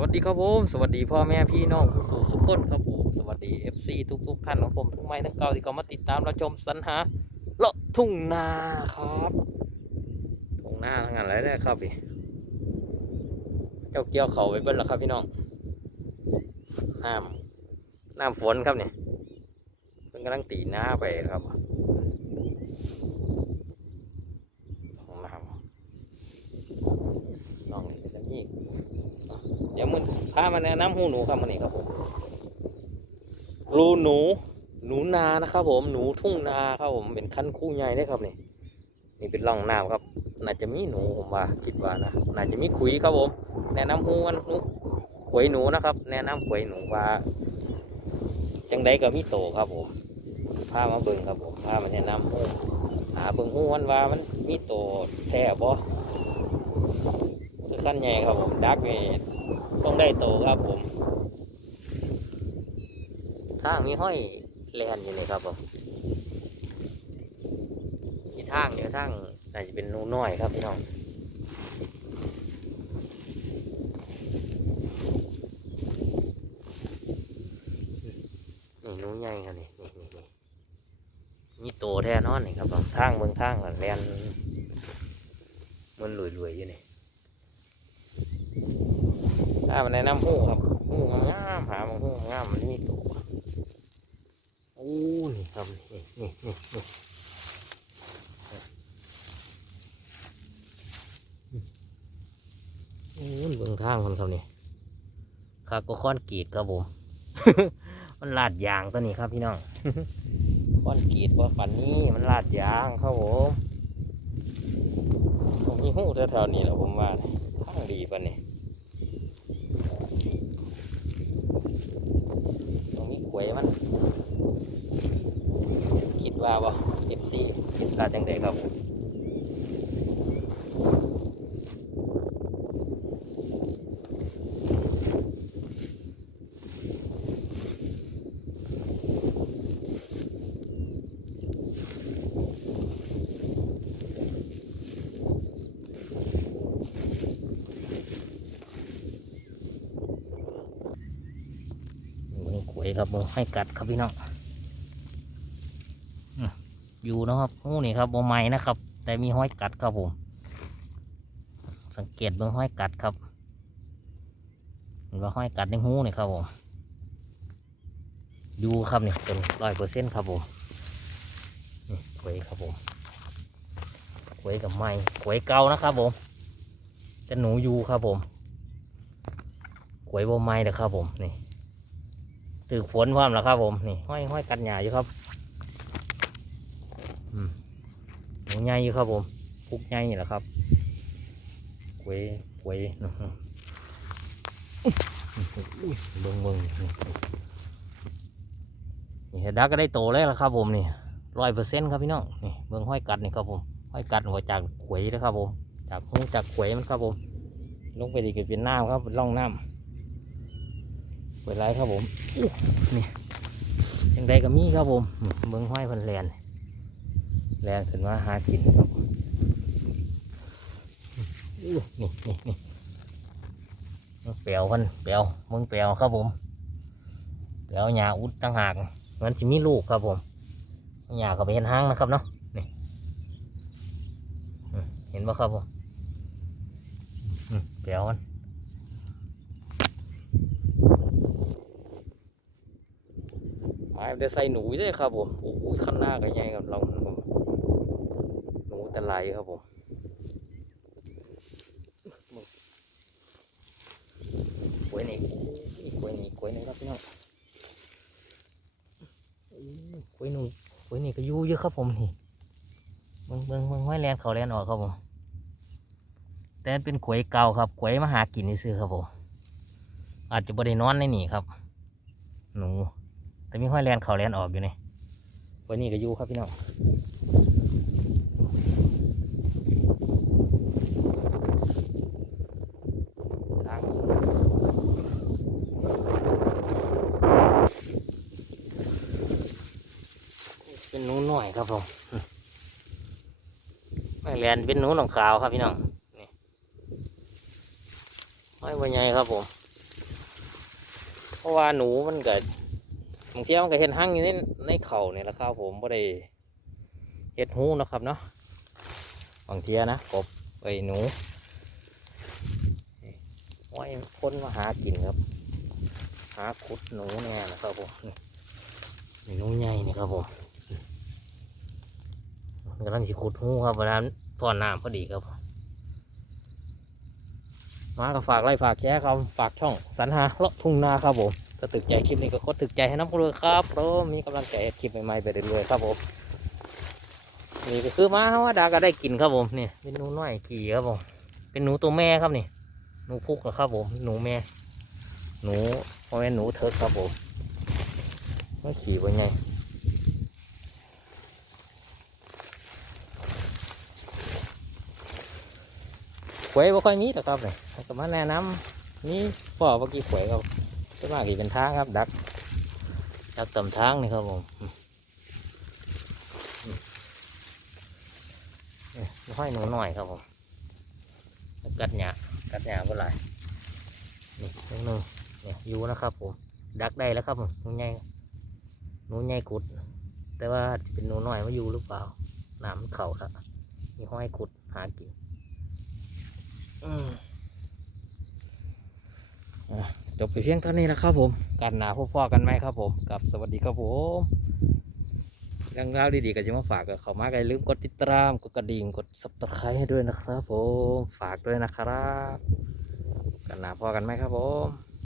วัสดีครับผมสวัสดีพ่อแม่พี่น้องผู้สู่สุขคนครับผมสวัสดี FC ทุกทุกท่านของผมทั้งไม่ทั้งเก่าที่เขามาติดตามเรับชมสรรหาเลาะทุ่งนาครับทุ่งนาทั้งนั้นเลยนะครับพี่เจ้าเกี่ยวเขาไปเบิ้ลแล้วครับพี่น้องน้ำน้ำฝนครับเนี่ยเพิ่งกำลังตีหน้าไปครับของน้ำน้องนี่เป็นนี่ เดี๋ยวมึง พามาแนะนำหูหนูครับมันนี่ครับผมรูหนู หนูนานะครับผมหนูทุ่งนาครับผมเป็นขั้นคู่ใหญ่ได้ครับนี่นี่เป็นร่องน้ำครับ น่าจะมีหนูผมว่าคิดว่านะน่าจะมีขุยครับผม แนะนำหูกันหนูขวยหนูนะครับ แนะนำขวยหนูว่าจังใดก็มีโตครับผมพามาเบิ่งครับผมพามาแนะนำหูหาเบิ่งหูมันว่ามันมีโตแท้บ่คือขั้นใหญ่ครับผมดักนี่ ต้องได้โตครับผม ทางนี้ห้อยแลนอยู่นี่ครับผมที่ทางเนี่ยทางน่าจะเป็นนูน้อยครับพี่น้องนี่นูใหญ่ครับนี่นี่นี่นี่นี่โตแท้นอนนี่ครับผมทางเมืองทางก่อนแลนมันรวยๆอยู่นี่ ถ้ามันในน้ำหูครับหูงามหามันหูงามมันนี่ตัวโอ้นี่ครับนี่นี่นี่นี่โอ้เบื้องทางคนครับนี่คาก็ค้อนกรีดครับผมมันลาดยางตัวนี้ครับพี่น้องค้อนกรีดว่าปันนี้มันลาดยางครับผมผมมีหูแถวๆนี้แหละผมว่าทางดีปันนี้ ตรงนี้ขวยมัน คิดว่า บ่เอฟซีคิดว่าจังไดครับผมนี่ขวยครับผมให้กัดครับพี่น้อง อยู่นะครับงูนี่ครับโมไม้นะครับ แต่มีห้อยกัดครับผม สังเกตเบื้องห้อยกัดครับเห็นว่าห้อยกัดในหูนี่ครับผมอยู่ครับนี่เป็นร้อยเปอร์เซ็นต์ครับผมนี่ขวยครับผมขวยกับไม้ขวยเก่านะครับผมแต่หนูอยู่ครับผมขวยโบไม้นะครับผมนี่ถือฝนพร้อมแล้วครับผมนี่ห้อยห้อยกันหยาอยู่ครับอืมหนู ใหญ่อยู่ครับผมพุกใหญ่นี่แหละครับกวยกวยอื้อหืออุ้ยเบิ่งเบิ่งนี่เห็ดดักก็ได้โตแล้วล่ะครับผมนี่ร้อยเปอร์เซ็นต์ครับพี่น้องนี่เบิ่งห้อยกัดนี่ครับผมห้อยกัดหัวจากขวยนะครับผม จากหูจากขวยมันครับผม ลงไปดีก็เป็นน้ำครับเป็นร่องน้ำเปิดไรครับผมนี่ยังไดก็มีครับผมอืมเบิ้งห้อยพันแลน แลนขึ้นมาหากินครับอู้นี่นี่นี่มึงเปลวพันเปลวมึงเปลวครับผมเปลวหญ้าอุดตั้งหากมันจะมีลูกครับผมหญ้าก็ไปเห็นหางนะครับเนาะนี่อืมเห็นบ่ครับผมอืมเปลวมันหมายจะใส่หนูด้วยครับผมโอ้โหข้างหน้าก็ใหญ่กับเราครับผมห นูแต่ไลครับผมกล้วยนี่กล้วยนี่กล้วยนี่ครับพี่น้องกล้วยหนูกล้วยนี่ก็ยู่เยอะครับผมนี่เบิ่งเบิ่งเบิ่งห้อยแลนเขาแลนออกครับผมแต่มันเป็นกล้วยเก่าครับกล้วยมาหากินนี่ซื้อครับผมอาจจะบ่ได้นอนในนี่ครับ หนู แต่มีห้อยแลนเขาแลนออกอยู่นี่วันนี้ก็ยู่ครับพี่น้องทางเป็น หนูหน่อยครับผมห้อยแลนเป็นหนูหนองขาวครับพี่น้องนี่ห้อยวันใหญ่ครับผม เพราะว่าหนูมันเกิดบางทีมันก็เห็นหั่งอยู่ในในเข่าเนี่ยแหละครับผมไม่ได้เห็ดหูนะครับเนาะบางทีนะกบไอ้หนูนี่โอ้ยคนมาหากินครับ หาขุดหนูเนี่ยนะครับผมนี่นี่หนูใหญ่นี่ครับผม กำลังสิขุดหูครับเวลาตอนน้ำพอดีครับ มาก็ฝากไลค์ฝากแชร์ครับฝากช่องสรรหาเลาะทุ่งนาครับผมถ้าตึกใจคลิปนี้ก็กดตึกใจให้น้ำเลยครับเพราะมีกำลังใจคลิปใหม่ๆไปเรื่อยๆครับผมนี่ก็คือมาว่าดาก็ได้กินครับผมนี่เป็นหนูน้อยขี่ครับผมเป็นหนูตัวแม่ครับนี่หนูพุกเหรอครับผมหนูแม่หนูพ่อแม่นหนูเทิร์ครับผมไม่ขี่บนไง วยบ่ค่อยมีหรอกครับเนี่ยก็มาแนะนำนี่พ่อเมื่อกี้หวยครับจะมากี่เป็นทางครับ ดัก ดักตำทางนี่ครับผมห้อยหนูหน่อยครับผมกัดหยากัดหยาเมื่อไหร่นี่หนึ่งหนึ่งเนี่ยอยู่นะครับผม ดักได้แล้วครับผมหนูใหญ่หนูใหญ่กุด แต่ว่าเป็นหนูน้อยมาอยู่หรือเปล่าน้ำมันเข่าล้วมีห้อยกุดหากิน จบไปเพียงเท่านี้แล้วครับผมกันหนาพ่อกันไหมครับผมกับสวัสดีครับผมเรื่องราวดีๆก็จะมาฝากกับเขามาก็อย่าลืมกดติดตามกดกระดิ่งกดสับตะไคร้ให้ด้วยนะครับผมฝากด้วยนะครับ กันหนาพอกันไหมครับผม